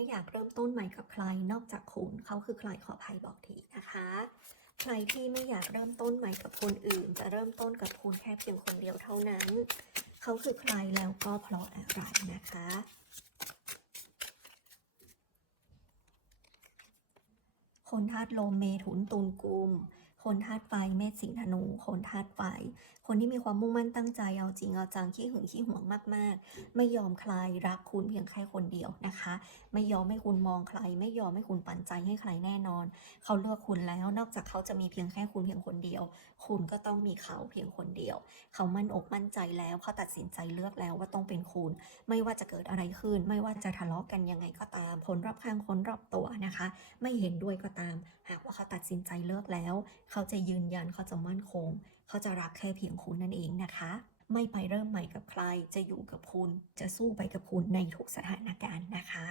ไม่อยากเริ่มต้นใหม่กับใครนอกจากคุณเขาคือใครขออภัยบอกทีนะคะ ใครที่ไม่อยากเริ่มต้นใหม่กับคนอื่น จะเริ่มต้นกับคุณแค่เพียงคนเดียวเท่านั้น เขาคือใครแล้วก็เพราะอะไรนะคะ คนธาตุลมเมถุนตุลกุม คนธาตุไฟเมษสิงห์ธนู คนธาตุไฟ คนที่มีความมุ่งมั่นตั้งใจเอาจริงเอาจังขี้หึงขี้หวงมาก ๆ ไม่ยอมใครรักคุณเพียงแค่คนเดียวนะคะ ไม่ยอมให้คุณมองใคร ไม่ยอมให้คุณปันใจให้ใครแน่นอน เขาเลือกคุณแล้วนอกจากเขาจะมีเพียงแค่คุณเพียงคนเดียว คุณก็ต้องมีเขาเพียงคนเดียว เขามั่นอกมั่นใจแล้วเขาตัดสินใจเลือกแล้วว่าต้องเป็นคุณ ไม่ว่าจะเกิดอะไรขึ้น ไม่ว่าจะทะเลาะกันยังไงก็ตาม คนรอบข้างคนรอบตัวนะคะ ไม่เห็นด้วยก็ตาม หากว่าเขาตัดสินใจเลิกแล้ว เขาจะยืนยันเขาจะมั่นคง เขาจะรักแค่เพียงคุณนั่นเองนะคะไม่ไปเริ่มใหม่กับใคร จะอยู่กับคุณ จะสู้ไปกับคุณในทุกสถานการณ์นะคะ